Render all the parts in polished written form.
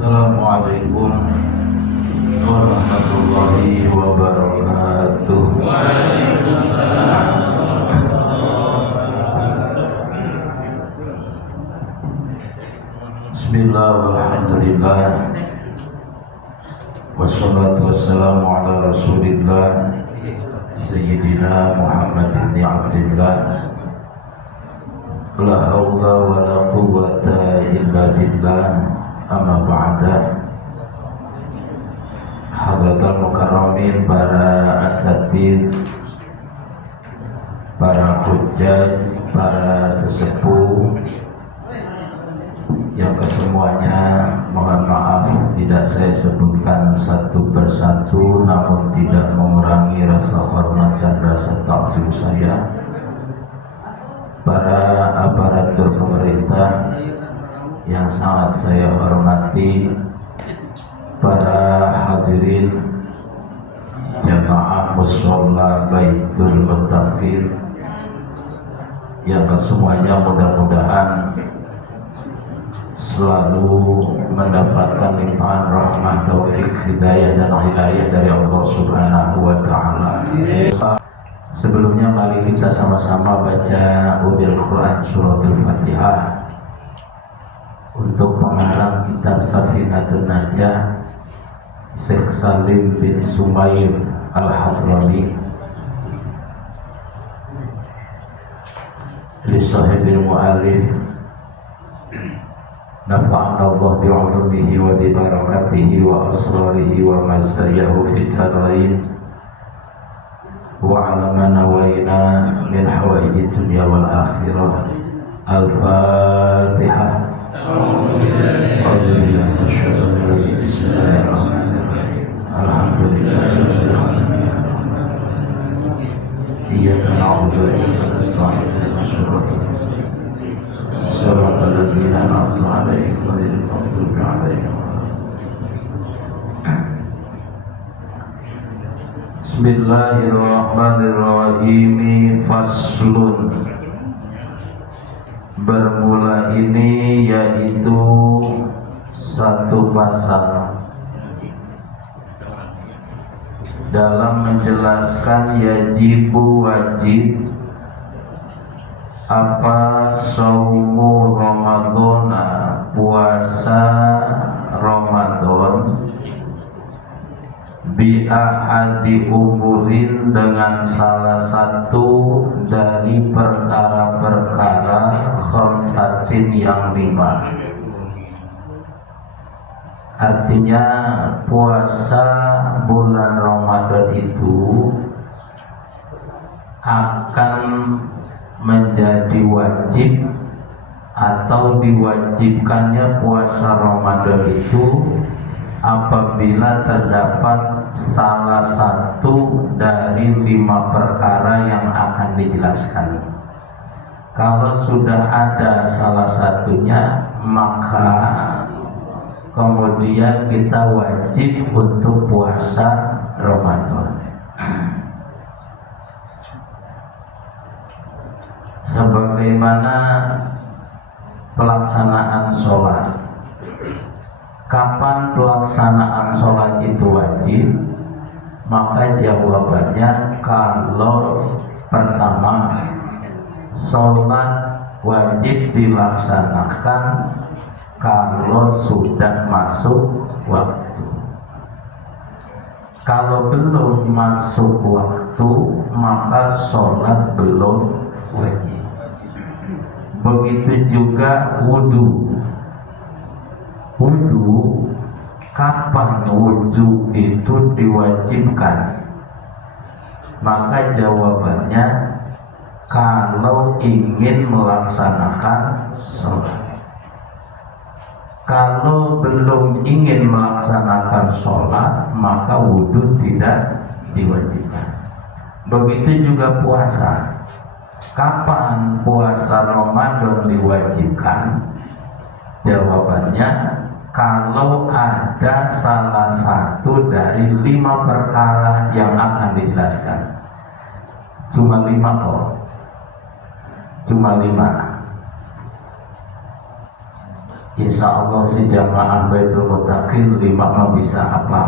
Assalamualaikum warahmatullahi wabarakatuh. Bismillah walhamdulillah wassalatu wassalamu ala rasulillah Sayyidina Muhammad ibn Abdillah. La hawla wa la quwwata illa billah. Amma ba'da. Hadratul mukarramin, para asatid, para hujjaj, para sesepuh yang kesemuanya, mohon maaf tidak saya sebutkan satu persatu, namun tidak mengurangi rasa hormat dan rasa takjub saya. Para aparatur pemerintah yang sangat saya hormati, para hadirin jamaah musholla Baitul Muttaqin yang kesemuanya mudah-mudahan selalu mendapatkan limpahan rahmat, taufik, hidayah dan hidayah dari Allah Subhanahu wa Ta'ala. Sebelumnya mari kita sama-sama baca Ubil Quran Surat Al-Fatihah untuk pengarang kitab Safinatun Najah, Syekh Salim bin Sumair Al-Hadrami, li sahibil mu'alif, nafa'ana Allah bi'ulumihi wa bibarakatihi wa asrarihi wa masayahu fit hadain wa ala man nawaina min hawaiji dunya wal akhirah. Al-Fatihah. Iyyaka na'budu wa iyyaka nasta'in shiratal ladzina an'amta 'alaihim ghairil maghdubi 'alaihim. Bismillahirrahmanirrahim. Faslun. Bermula ini yaitu satu pasal dalam menjelaskan wajib apa saumu Ramadhana, puasa Ramadan, bi ahadi umurin, dengan salah satu dari perkara-perkara khamsatin yang 5. Artinya puasa bulan Ramadan itu akan menjadi wajib atau diwajibkannya puasa Ramadan itu apabila terdapat salah satu dari 5 perkara yang akan dijelaskan. Kalau sudah ada salah satunya, maka kemudian kita wajib untuk puasa Ramadan. Sebagaimana pelaksanaan sholat. Kapan pelaksanaan sholat itu wajib? Maka jawabannya, kalau pertama, sholat wajib dilaksanakan kalau sudah masuk waktu. Kalau belum masuk waktu, maka sholat belum wajib. Begitu juga wudhu. Wudhu, kapan wudhu itu diwajibkan? Maka jawabannya, kalau ingin melaksanakan sholat. Kalau belum ingin melaksanakan sholat, maka wudhu tidak diwajibkan. Begitu juga puasa. Kapan puasa Ramadan diwajibkan? Jawabannya, kalau ada salah satu dari 5 perkara yang akan dijelaskan. Cuma 5 kok. Cuma 5. insya Allah si jamaah Baitul Muttaqin 5 bisa apa.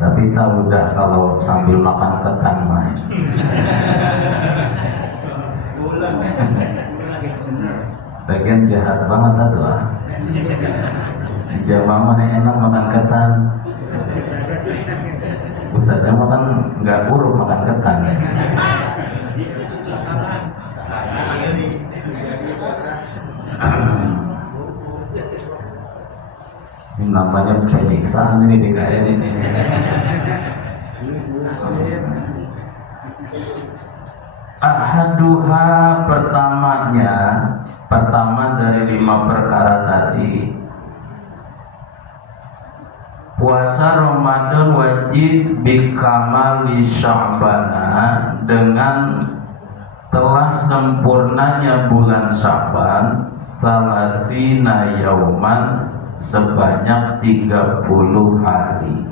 Tapi tahu dah kalau sambil makan ketan mah. Bagian jahat banget tuh ah. Jamaah mana enak makan ketan. Ustaznya makan nggak buruk makan ketan. Ini namanya penyiksaan ini DKN ini. Ahaduha pertama dari 5 perkara tadi, puasa Ramadan wajib bikamali Sya'bana, dengan telah sempurnanya bulan Sya'ban salasina yauman, sebanyak 30 hari.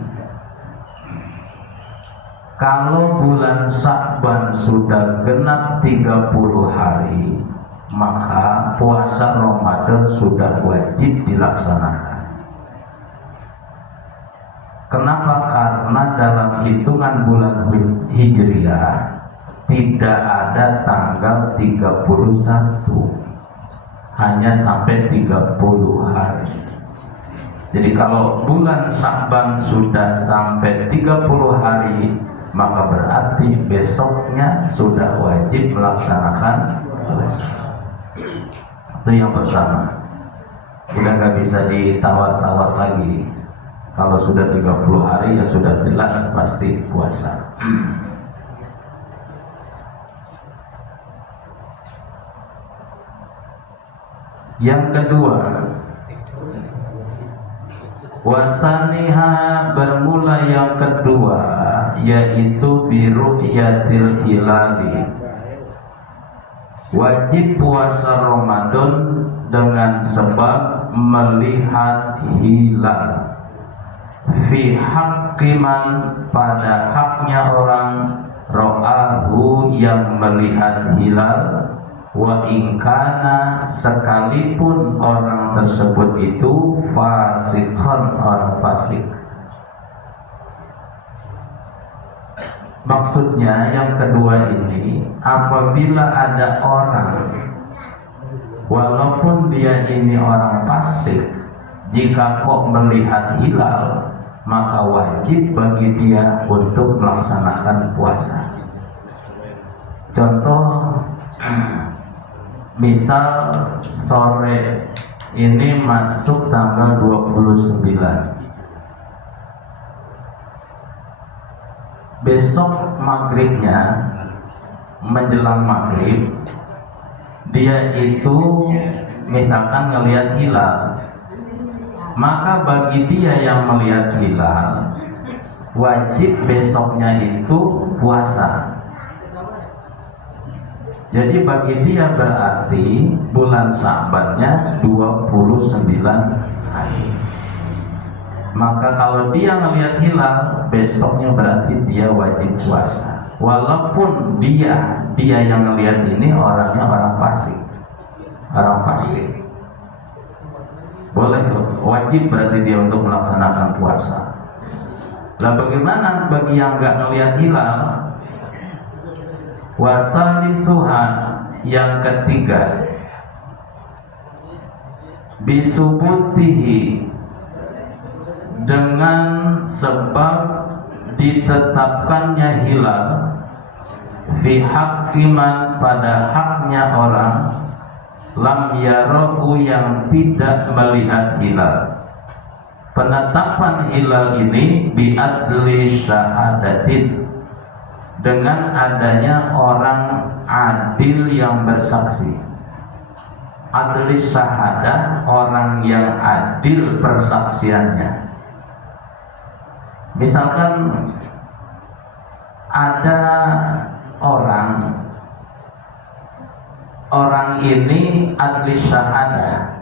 Kalau bulan Sya'ban sudah genap 30 hari, maka puasa Ramadan sudah wajib dilaksanakan. Kenapa? Karena dalam hitungan bulan Hijriah tidak ada tanggal 31, hanya sampai 30 hari. Jadi kalau bulan Sya'ban sudah sampai 30 hari, maka berarti besoknya sudah wajib melaksanakan puasa. Itu yang pertama. Udah gak bisa ditawar-tawar lagi. Kalau sudah 30 hari ya sudah jelas pasti puasa. Yang kedua, wasaniha, bermula yang kedua, yaitu biru'yatil hilali. Wajib puasa Ramadan dengan sebab melihat hilal. Fi haqqiman, pada haknya orang ro'ahu yang melihat hilal, wa ingkana, sekalipun orang tersebut itu fasikon, orang fasik. Maksudnya yang kedua ini, apabila ada orang walaupun dia ini orang fasik, jika kok melihat hilal, maka wajib bagi dia untuk melaksanakan puasa. Contoh, misal sore ini masuk tanggal 29, besok maghribnya, menjelang maghrib, dia itu misalkan ngelihat hilal, maka bagi dia yang melihat hilal wajib besoknya itu puasa. Jadi bagi dia berarti bulan Sya'bannya 29 hari. Maka kalau dia melihat hilal, besoknya berarti dia wajib puasa. Walaupun dia yang melihat ini orangnya orang fasik. Orang fasik. Boleh, wajib berarti dia untuk melaksanakan puasa. Lah bagaimana bagi yang enggak melihat hilal? Wasalisuhan, yang ketiga, bisubutihi, dengan sebab ditetapkannya hilal, fi haqqiman, pada haknya orang lam yarahu, yang tidak melihat hilal. Penetapan hilal ini biadli syahadatin, dengan adanya orang adil yang bersaksi. Adli syahadah, orang yang adil persaksiannya. Misalkan ada orang ini adli syahadah.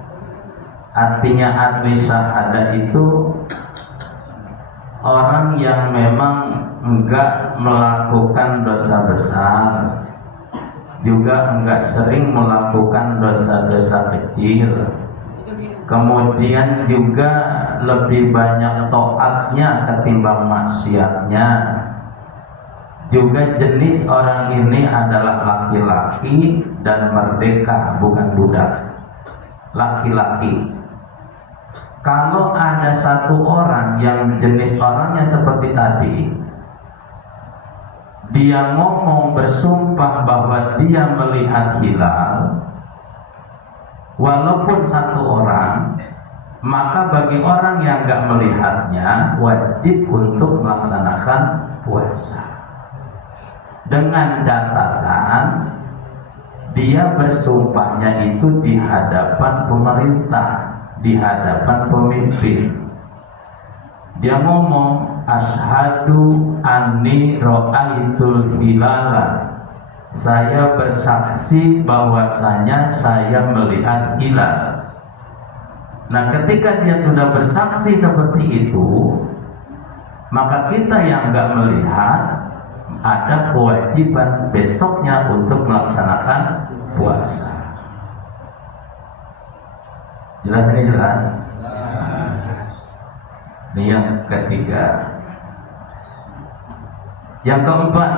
Artinya adli syahadah itu orang yang memang enggak melakukan dosa besar, juga enggak sering melakukan dosa-dosa kecil, kemudian juga lebih banyak taatnya ketimbang maksiatnya, juga jenis orang ini adalah laki-laki dan merdeka, bukan budak, laki-laki. Kalau ada satu orang yang jenis orangnya seperti tadi, dia ngomong bersumpah bahwa dia melihat hilal, walaupun satu orang, maka bagi orang yang enggak melihatnya wajib untuk melaksanakan puasa. Dengan catatan dia bersumpahnya itu di hadapan pemerintah, di hadapan pemimpin. Dia ngomong, asyhadu anni ra'aitul hilala, saya bersaksi bahwasanya saya melihat hilal. Nah, ketika dia sudah bersaksi seperti itu, maka kita yang enggak melihat ada kewajiban besoknya untuk melaksanakan puasa. Jelas ini jelas? Ini yang ketiga. Yang keempat,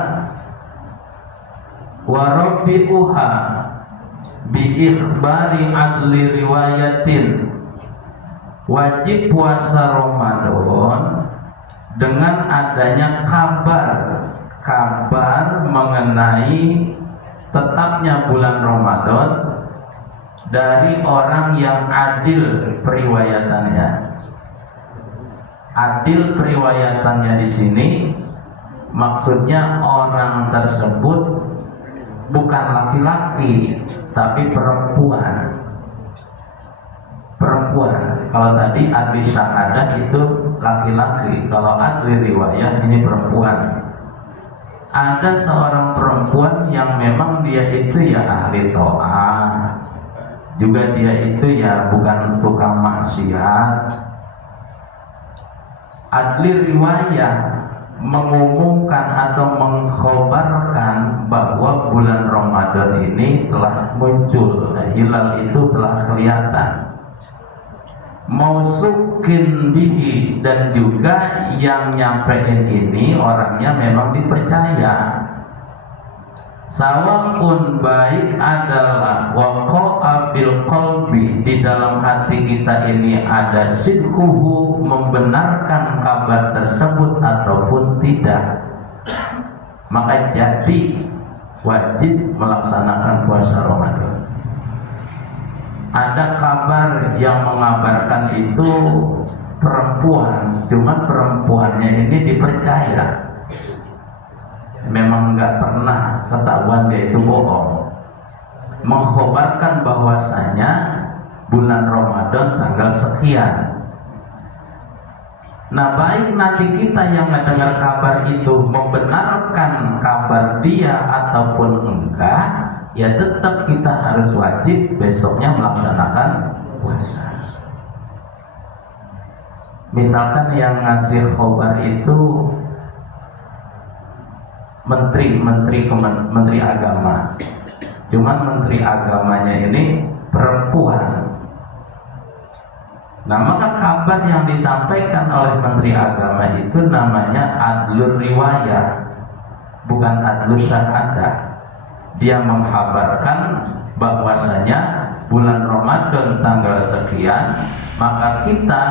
warabi'uha bi ikhbari adli riwayatin, wajib puasa Ramadan dengan adanya kabar mengenai tetapnya bulan Ramadan dari orang yang adil periwayatannya. Adil periwayatannya di sini maksudnya orang tersebut bukan laki-laki tapi perempuan. Kalau tadi adli syahadat itu laki-laki, kalau adli riwayat ini perempuan. Ada seorang perempuan yang memang dia itu ya ahli ta'ah, juga dia itu ya bukan tukang maksiat. Adli riwayat mengumumkan atau mengkhabarkan bahwa bulan Ramadan ini telah muncul, hilal itu telah kelihatan. Mausukin bihi, dan juga yang nyampein ini orangnya memang dipercaya. Sawa'un, baik adalah waqa'a fil qalbi, di dalam hati kita ini ada sidquhu, membenarkan kabar tersebut ataupun tidak, maka jadi wajib melaksanakan puasa Ramadan. Ada kabar yang mengabarkan itu perempuan, cuma perempuannya ini dipercaya, memang nggak pernah ketahuan dia itu bohong, mengkhabarkan bahwasanya bulan Ramadan tanggal sekian. Nah, baik nanti kita yang mendengar kabar itu membenarkan kabar dia ataupun enggak, ya tetap kita harus wajib besoknya melaksanakan puasa. Misalkan yang ngasih khabar itu menteri agama, cuman menteri agamanya ini perempuan. Nah, maka kabar yang disampaikan oleh menteri agama itu namanya adlur riwayat, bukan adlur syahadah. Dia menghabarkan bahwasanya bulan Ramadan tanggal sekian, maka kita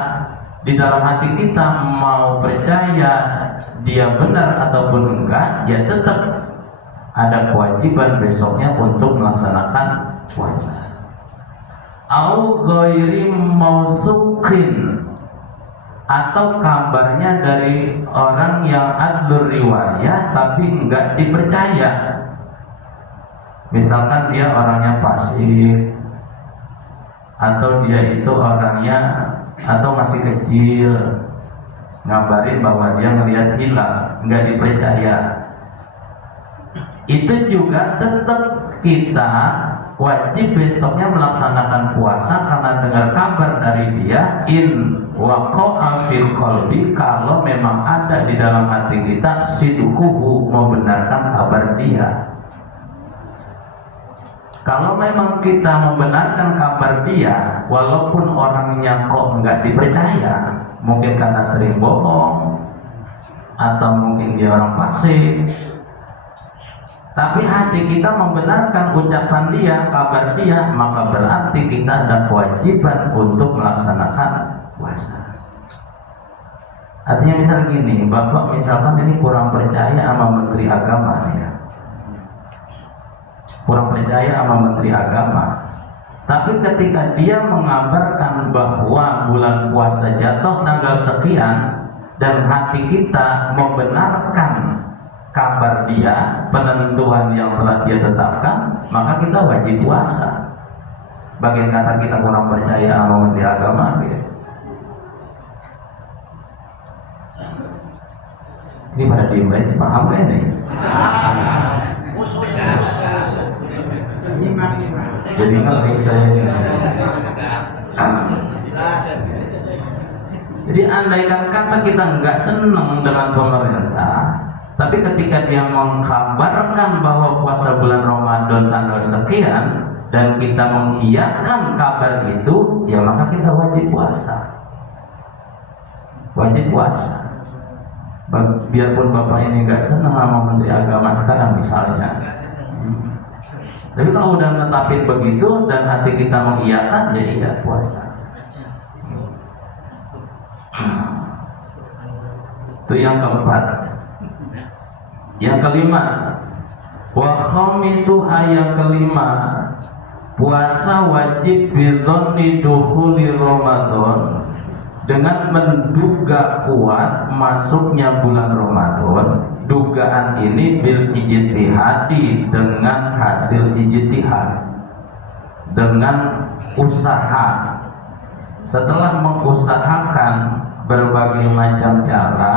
di dalam hati kita mau percaya dia benar ataupun enggak, ya tetap ada kewajiban besoknya untuk melaksanakan puasa. Au ghairi mausukin, atau kabarnya dari orang yang adlur riwayat tapi enggak dipercaya. Misalkan dia orangnya pasif, atau dia itu orangnya atau masih kecil, ngabarin bahwa dia ngelihat hilal, enggak dipercaya. Itu juga tetap kita wajib besoknya melaksanakan puasa karena dengar kabar dari dia, in waqa'a fil qalbi, kalau memang ada di dalam hati kita sidquhu, membenarkan kabar dia. Kalau memang kita membenarkan kabar dia, walaupun orangnya kok nggak dipercaya, mungkin karena sering bohong, atau mungkin dia orang fasik, tapi hati kita membenarkan ucapan dia, kabar dia, maka berarti kita ada kewajiban untuk melaksanakan puasa. Artinya misal gini, Bapak misalkan ini kurang percaya sama Menteri Agama ya, kurang percaya sama Menteri Agama, tapi ketika dia mengabarkan bahwa bulan puasa jatuh tanggal sekian dan hati kita membenarkan kabar dia, penentuan yang telah dia tetapkan, maka kita wajib puasa. Bagian kata kita kurang percaya sama Menteri Agama gitu. Ini pada diem aja, paham gak ini? Jadi ngerti saya. Jadi andaikan kata kita nggak senang dengan pemerintah, tapi ketika dia mengkabarkan bahwa puasa bulan Ramadan tanggal sekian dan kita mengiyakan kabar itu, ya maka kita wajib puasa. Wajib puasa. Biarpun Bapak ini nggak senang sama Menteri Agama sekarang misalnya. Tapi kalau udah netapin begitu dan hati kita mengiyakan, ya iya puasa. Itu yang keempat. Yang kelima, wa khamisuha, yang kelima, puasa wajib bidzonni dukhuli Ramadan, dengan menduga kuat masuknya bulan Ramadan. Dugaan ini bil ijtihadi, dengan hasil ijtihad, dengan usaha. Setelah mengusahakan berbagai macam cara,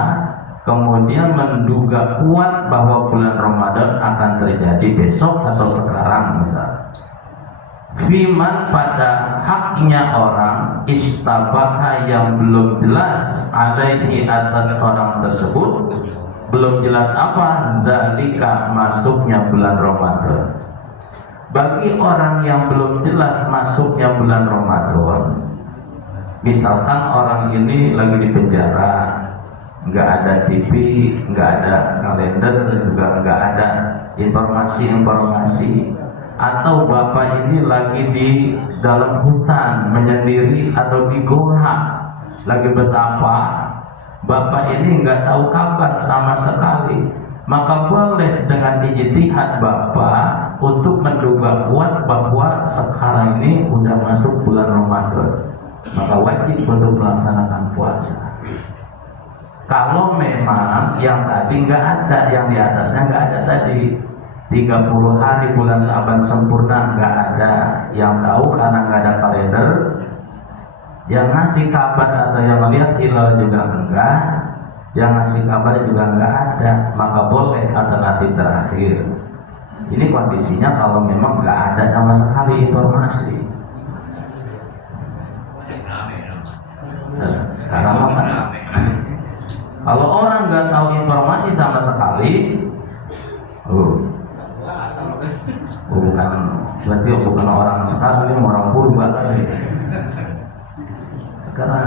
kemudian menduga kuat bahwa bulan Ramadan akan terjadi besok atau sekarang misalnya. Fiman, pada haknya orang, istabaha, yang belum jelas alaihi, atas orang tersebut, belum jelas apa, dalika, masuknya bulan Ramadan. Bagi orang yang belum jelas masuknya bulan Ramadan, misalkan orang ini lagi di penjara, nggak ada TV, nggak ada kalender, juga nggak ada informasi-informasi, atau bapak ini lagi di dalam hutan menyendiri atau di goa lagi betapa, bapak ini nggak tahu kabar sama sekali, maka boleh dengan ijtihad bapak untuk menduga kuat bahwa sekarang ini udah masuk bulan Ramadan, maka wajib untuk melaksanakan puasa. Kalau memang yang tadi nggak ada, yang di atasnya nggak ada tadi 30 hari bulan Syaban sempurna, nggak ada yang tahu karena nggak ada kalender, yang ngasih kabar atau yang melihat hilal juga enggak, yang ngasih kabar juga nggak ada, maka boleh alternatif terakhir. Ini kondisinya kalau memang nggak ada sama sekali informasi. Nah, sekarang apa? Kalau orang nggak tahu informasi sama sekali, bukan, berarti bukan orang sekarang, ini orang purba. Karena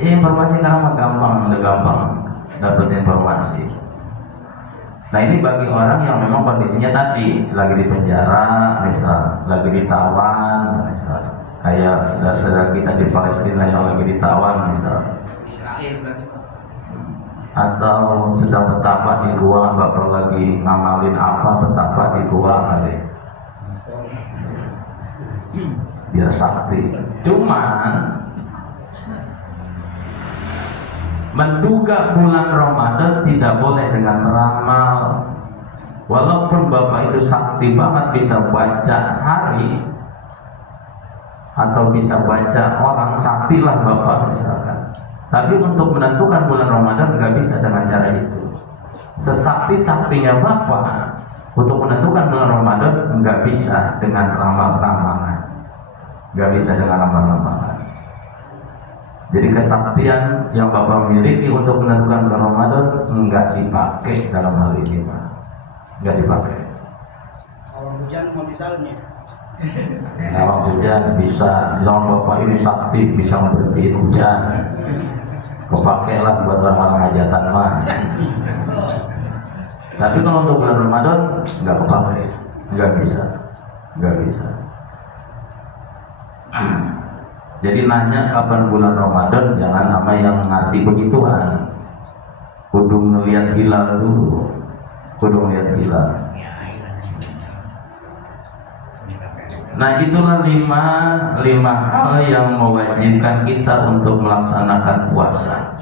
informasi sekarang gampang dapat informasi. Nah ini bagi orang yang memang kondisinya tadi lagi di penjara, misal lagi ditawan, misal kayak saudara-saudara kita di Palestina yang lagi ditawan, misal Israel berarti, atau sedang betapa di gua, nggak perlu lagi ngamalin apa, betapa di gua kali, biar sakti. Cuman menduga bulan Ramadan tidak boleh dengan meramal. Walaupun bapak itu sakti banget, bisa baca hari atau bisa baca orang, sakti lah bapak misalkan, tapi untuk menentukan bulan Ramadan nggak bisa dengan cara itu. Sesakti-saktinya bapak untuk menentukan bulan Ramadan nggak bisa dengan ramal-ramalan, nggak bisa dengan ramal-ramalan. Jadi kesaktian yang bapak miliki untuk menentukan bulan Ramadan nggak dipakai dalam hal ini, Pak. Nggak dipakai. Kalau hujan mau disalmi? Kalau hujan bisa, jangan bapak ini sakti bisa memberhenti hujan. Kepakailah buat orang-orang hajatan mah. Tapi kalau untuk bulan Ramadan nggak kepakai, nggak bisa. Jadi nanya kapan bulan Ramadan jangan sama yang ngerti begituan. Kudu ngeliat hilal dulu, Nah itulah lima hal yang mewajibkan kita untuk melaksanakan puasa.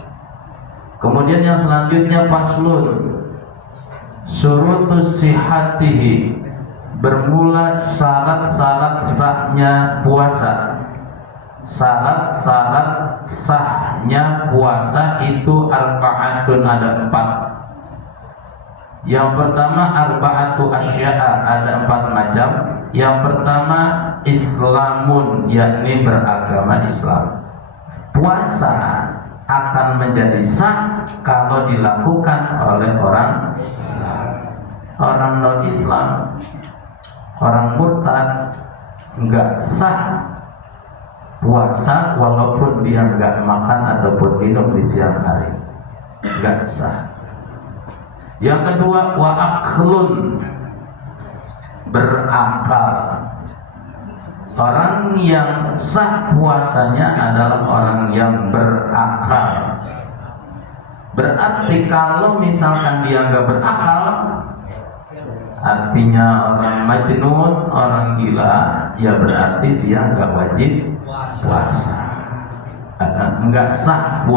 Kemudian yang selanjutnya faslun syurutus sihatihi, bermula syarat-syarat sahnya puasa. Syarat-syarat sahnya puasa itu arba'atun, ada 4. Yang pertama arba'atu asya'a, ada 4 macam. Yang pertama islamun, yakni beragama Islam. Puasa akan menjadi sah kalau dilakukan oleh orang non-Islam. Orang murtad enggak sah puasa walaupun dia enggak makan ataupun minum di siang hari, enggak sah. Yang kedua wa aklun, berakal. Orang yang sah puasanya adalah orang yang berakal. Berarti kalau misalkan dia nggak berakal, artinya orang majnun, orang gila, ya berarti dia nggak wajib puasa. Nggak sah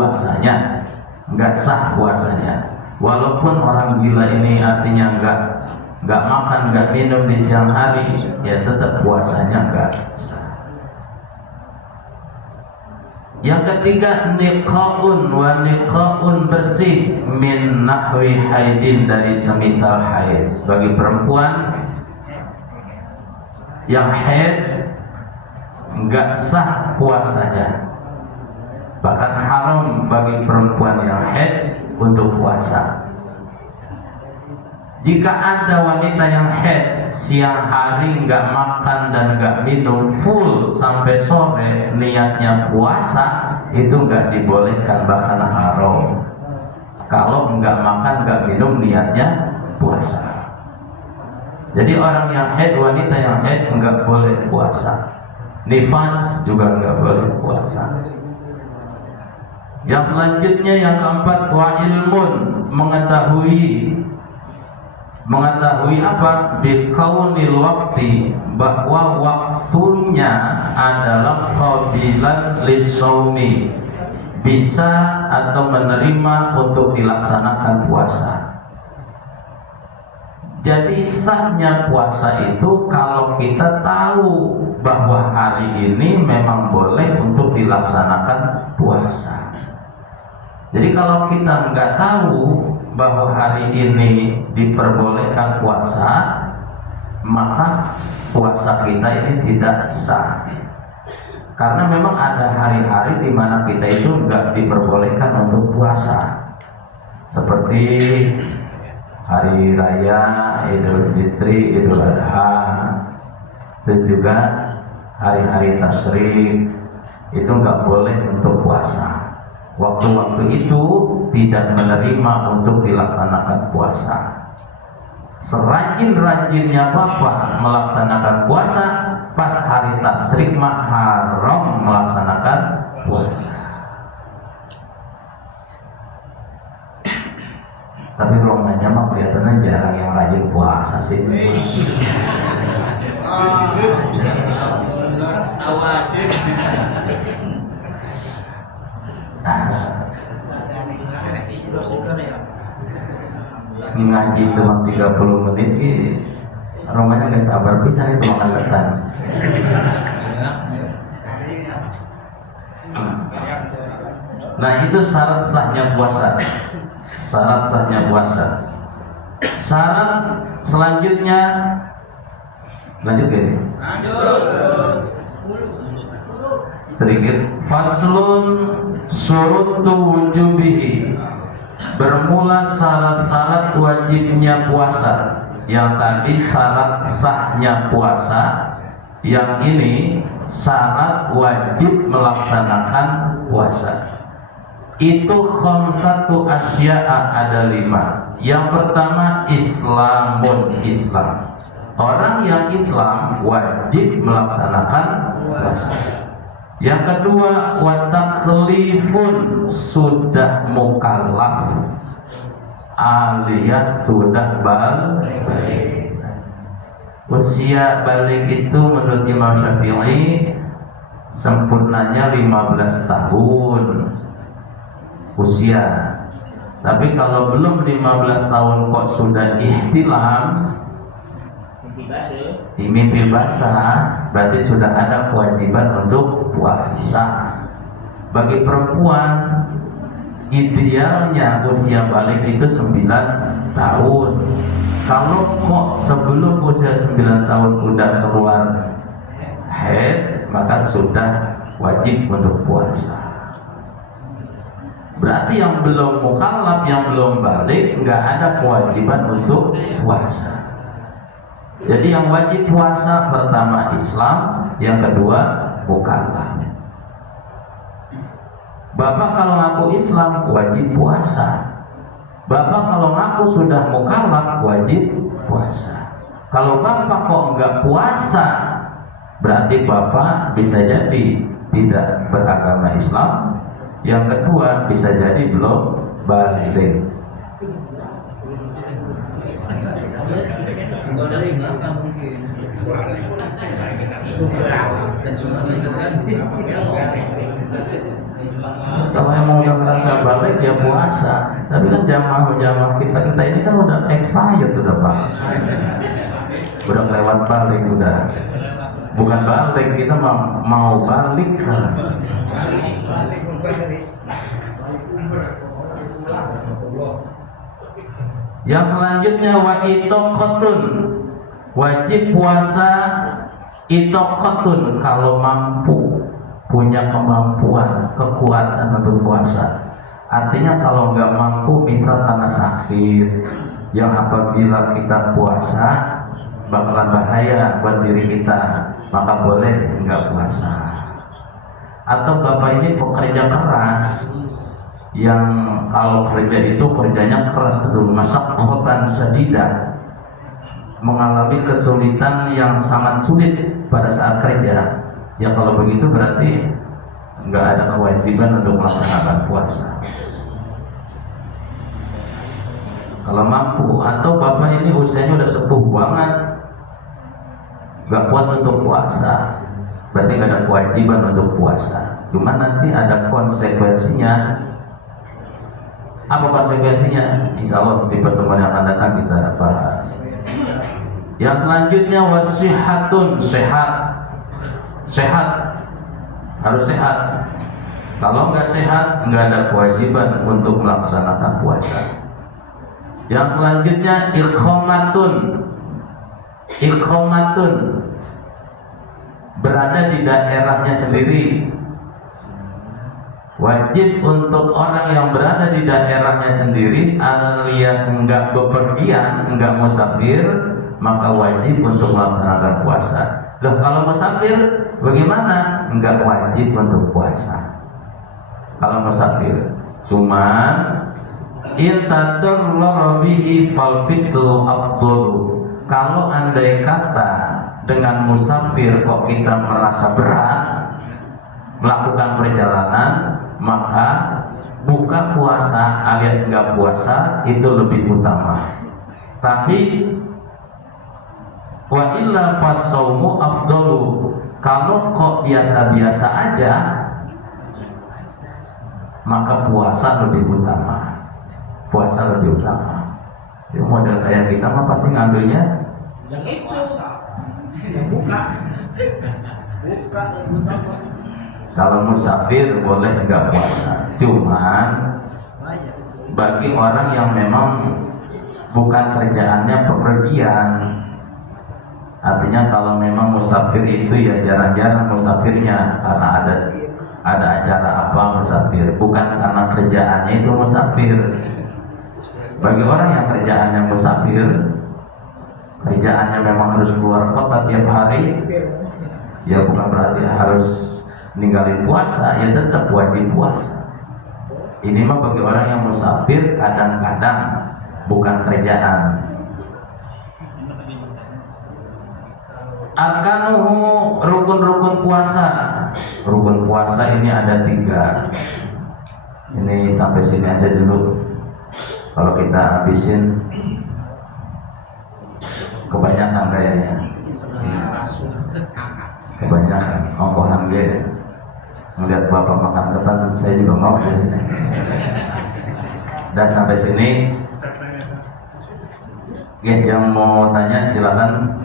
puasanya. Walaupun orang gila ini artinya nggak makan, nggak minum di siang hari, ya tetap puasanya nggak sah. Yang ketiga niqaun, wa niqaun bersih min nahwi haidin, dari semisal haid. Bagi perempuan yang haid nggak sah puasanya, bahkan haram bagi perempuan yang haid untuk puasa. Jika ada wanita yang haid siang hari nggak makan dan nggak minum full sampai sore niatnya puasa, itu nggak dibolehkan, bahkan haram. Kalau nggak makan nggak minum niatnya puasa. Jadi orang yang haid, wanita yang haid nggak boleh puasa. Nifas juga nggak boleh puasa. Yang selanjutnya yang keempat wa ilmun, mengetahui apa? Bikaunil waktu, bahwa waktunya adalah qabilan lissaumi, bisa atau menerima untuk dilaksanakan puasa. Jadi sahnya puasa itu kalau kita tahu bahwa hari ini memang boleh untuk dilaksanakan puasa. Jadi kalau kita nggak tahu bahwa hari ini diperbolehkan puasa, maka puasa kita ini tidak sah. Karena memang ada hari-hari di mana kita itu nggak diperbolehkan untuk puasa, seperti hari raya Idul Fitri, Idul Adha, dan juga hari-hari tasyrik, itu nggak boleh untuk puasa. Waktu-waktu itu tidak menerima untuk dilaksanakan puasa. Serajin-rajinnya bapak melaksanakan puasa, pas hari tasyrik mah haram melaksanakan puasa. Tapi rombanya mah kelihatannya jarang yang rajin puasa sih. Tahu aja. Ngaji cuma 30 menit romanya gak sabar bisa itu makan ketan. Nah itu syarat sahnya puasa. Syarat selanjutnya, lanjut gini. Sedikit. Faslun surutu wujubihi, bermula syarat-syarat wajibnya puasa. Yang tadi syarat sahnya puasa, Yang ini syarat wajib melaksanakan puasa. Itu khamsatu asya'a, ada 5. Yang pertama Islam. Orang yang Islam wajib melaksanakan puasa. Yang kedua watakhlifun, sudah mukallaf alias sudah balik. Usia balik itu menurut Imam Syafi'i sempurnanya 15 tahun usia. Tapi kalau belum 15 tahun kok sudah ihtilam, mimpi basah, berarti sudah ada kewajiban untuk puasa. Bagi perempuan idealnya usia balik itu 9 tahun. Kalau kok sebelum usia 9 tahun udah keluar haid, maka sudah wajib untuk puasa. Berarti yang belum mukallaf, yang belum balik, nggak ada kewajiban untuk puasa. Jadi yang wajib puasa pertama Islam, yang kedua mukallaf. Bapak kalau ngaku Islam wajib puasa. Bapak kalau ngaku sudah mukallaf wajib puasa. Kalau bapak kok nggak puasa, berarti bapak bisa jadi tidak beragama Islam. Yang kedua bisa jadi belum balik. Kalau emang udah merasa balik ya puasa. Tapi kan jamaah kita ini kan udah expired udah Pak. Udah lewat balik udah. Bukan balik, kita mau balik kan. Yang selanjutnya wa itaqatun, wajib puasa itaqatun kalau mampu, punya kemampuan, kekuatan untuk puasa. Artinya kalau nggak mampu, misal karena sakit, yang apabila kita puasa bakalan bahaya buat diri kita, maka boleh nggak puasa. Atau bapak ini pekerja keras, yang kalau kerja itu kerjanya keras betul, masyaqqatan sadidah, mengalami kesulitan yang sangat sulit pada saat kerja. Ya kalau begitu berarti nggak ada kewajiban untuk melaksanakan puasa. Kalau mampu, atau bapak ini usianya udah sepuh banget, nggak kuat untuk puasa, berarti nggak ada kewajiban untuk puasa. Cuma nanti ada konsekuensinya. Apa konsekuensinya? Insya Allah di pertemuan yang akan datang kita bahas. Yang selanjutnya wasihatun, sehat, harus sehat. Kalau nggak sehat, nggak ada kewajiban untuk melaksanakan puasa. Yang selanjutnya iqamatun, berada di daerahnya sendiri. Wajib untuk orang yang berada di daerahnya sendiri alias enggak bepergian, enggak musafir, maka wajib untuk melaksanakan puasa. Loh, kalau musafir bagaimana? Enggak wajib untuk puasa kalau musafir. Cuman intadallahu bihi fal fitru afdhalu. Kalau andai kata dengan musafir kok kita merasa berat melakukan perjalanan, maka buka puasa alias enggak puasa itu lebih utama. Tapi wa illa fasaumu afdalu, kalau kok biasa-biasa aja maka puasa lebih utama. Puasa lebih utama. Jadi model kayak kita mah pasti ngambilnya yang itu buka lebih utama. Kalau musafir boleh enggak puasa. Cuman bagi orang yang memang bukan kerjaannya pepergian, artinya kalau memang musafir itu ya jarang-jarang musafirnya karena ada acara apa musafir, bukan karena kerjaannya itu musafir. Bagi orang yang kerjaannya musafir, kerjaannya memang harus keluar kota tiap hari, Ya bukan berarti harus ninggalin puasa, ya tetap wajib puasa. Ini mah bagi orang yang musafir kadang-kadang, bukan kerjaan. Arkanuhu, rukun-rukun puasa. Rukun puasa ini ada 3. Ini sampai sini aja dulu. Kalau kita habisin kebanyakan kayaknya. Kebanyakan ongkohan dia. Melihat bapak makan ketan, saya juga mau. Udah sampai sini. Ya, yang mau tanya silakan.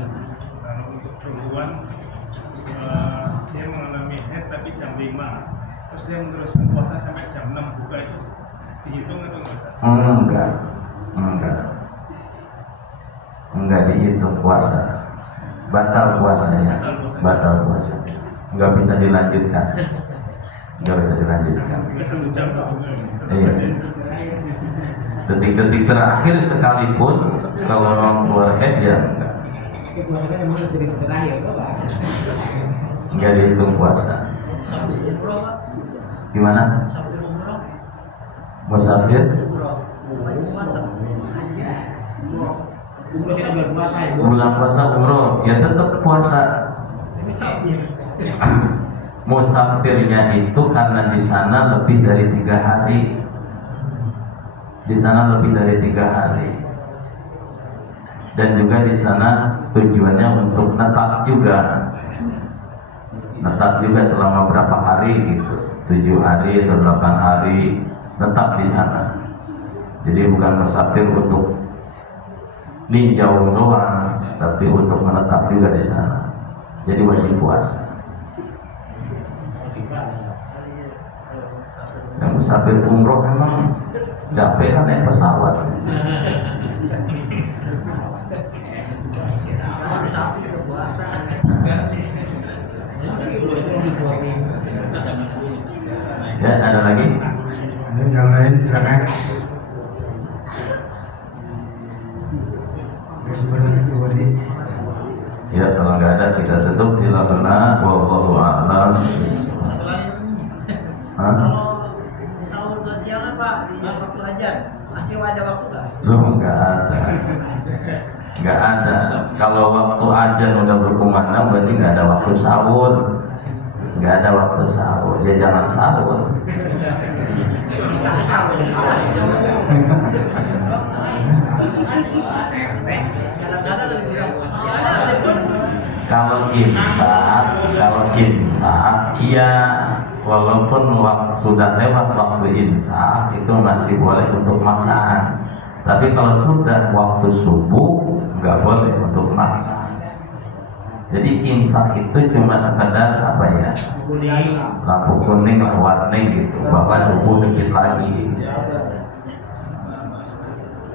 Dia mengalami head tapi jam 5, terus dia meneruskan puasa sampai jam 6 buka, itu dihitung atau enggak? Enggak dihitung puasa, batal puasanya, batal puasa, enggak bisa dilanjutkan, Satu jam Iya. Detik-detik terakhir sekalipun kalau non overhead ya enggak dihitung puasa. Gimana? Musafir? Bulan puasa umroh, ya tetap puasa. Musafirnya itu karena di sana lebih dari 3 hari. Di sana lebih dari 3 hari. Dan juga di sana tujuannya untuk netap juga. Netap juga selama berapa hari gitu. 7 hari atau 8 hari netap di sana. Jadi bukan musafir untuk ninjau doang, tapi untuk menetap juga di sana. Jadi wajib puasa. Yang musafir umroh memang capek kan naik pesawat. Ya, ada lagi? Yang lain silakan. Ya, kalau nggak ada kita tutup. Silakan. Wallahu a'lam. Kalau sahur ke siangan Pak di waktu ajan masih ada waktu nggak? Belum, nggak ada. Nggak ada. Kalau waktu ajan udah berkumandang berarti nggak ada waktu sahur. Nggak ada waktu sahur. Ya jangan sahur. Kalau imsak, iya, walaupun sudah lewat waktu imsak itu masih boleh untuk makan. Tapi kalau sudah waktu subuh nggak boleh untuk makan. Jadi imsak itu cuma sekedar apa ya? Lampu kuning, warning gitu, bahwa subuh dikit lagi.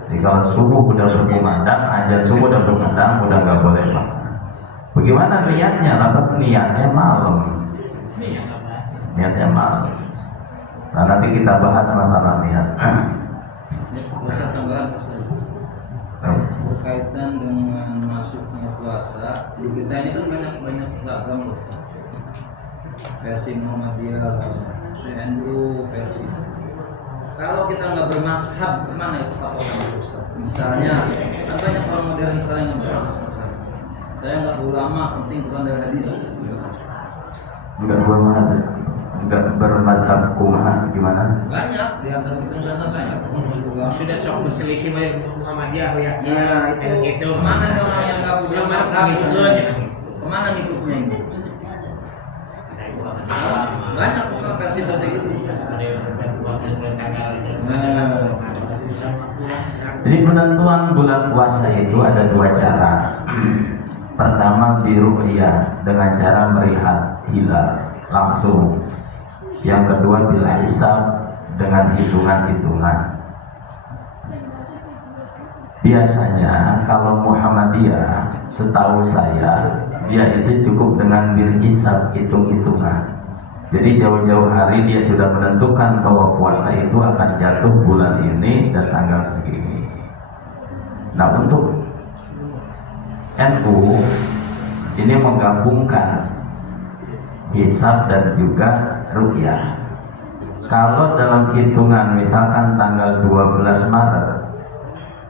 Jadi kalau subuh udah berkumandang, ajar subuh udah berkumandang, udah nggak boleh makan. Bagaimana niatnya? Lalu niatnya malam. Niatnya malam. Nah, nanti kita bahas masalah niat. Berkaitan dengan masuknya puasa, di kita ini kan banyak beragam loh. Versi Muhammadiyah, NU, versi. Kalau kita nggak bermazhab, kemana itu patokan Ustaz? Misalnya, kan banyak orang modern sekarang yang bermazhab. Saya nggak ulama, penting bukan dari hadis. Enggak bermadzhab kumaha gimana? Banyak di antara kita sana saya sudah sok berselisih banyak Muhammadiyah ya. Iya itu. Kemana ada orang yang nggak punya mazhab? Kemana ngikutnya ini? Banyak versi itu. Jadi penentuan bulan puasa itu ada 2 cara. Pertama biru'yah, dengan cara melihat hilal langsung. Yang kedua bila hisab, dengan hitungan-hitungan. Biasanya kalau Muhammadiyah, setahu saya, dia itu cukup dengan bil hisab, hitung-hitungan. Jadi jauh-jauh hari dia sudah menentukan bahwa puasa itu akan jatuh bulan ini dan tanggal segini. Nah, untuk NU ini menggabungkan hisab dan juga ru'yah. Kalau dalam hitungan misalkan tanggal 12 Maret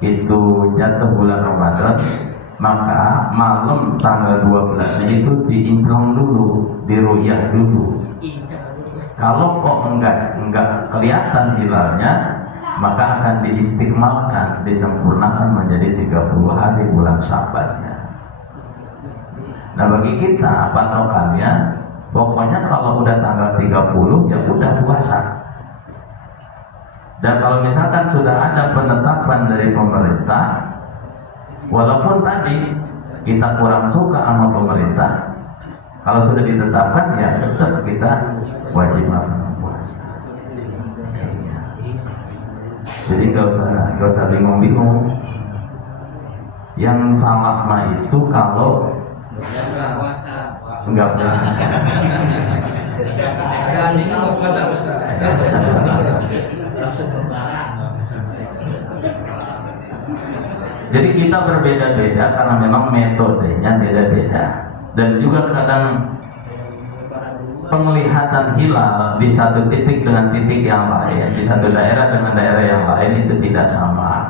itu jatuh bulan Ramadan, maka malam tanggal 12 itu diinclong dulu, diru'yah dulu. Kalau kok enggak kelihatan hilalnya, maka akan diistiqmalkan, disempurnakan menjadi 30 hari bulan Syabannya. Nah, bagi kita patokannya pokoknya kalau udah tanggal 30 ya udah puasa. Dan kalau misalkan sudah ada penetapan dari pemerintah, walaupun tadi kita kurang suka sama pemerintah, kalau sudah ditetapkan ya tetap kita wajib melaksanakan puasa. Jadi gak usah bingung-bingung. Yang salah mah itu kalau enggak puasa. Ada anjing nggak puasa Ustaz. Jadi kita berbeda-beda karena memang metodenya beda-beda. Dan juga kadang penglihatan hilal di satu titik dengan titik yang lain, di satu daerah dengan daerah yang lain itu tidak sama.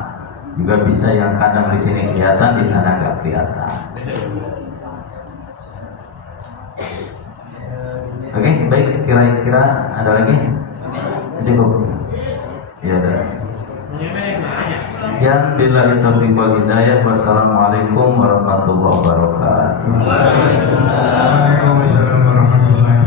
Juga bisa yang kadang di sini kelihatan, di sana nggak kelihatan. Oke, baik. Kira-kira ada lagi? Cukup. Ya ada. Sekian billahi taufiq wal hidayah. Wassalamualaikum warahmatullahi wabarakatuh. Waalaikumsalam warahmatullahi wabarakatuh.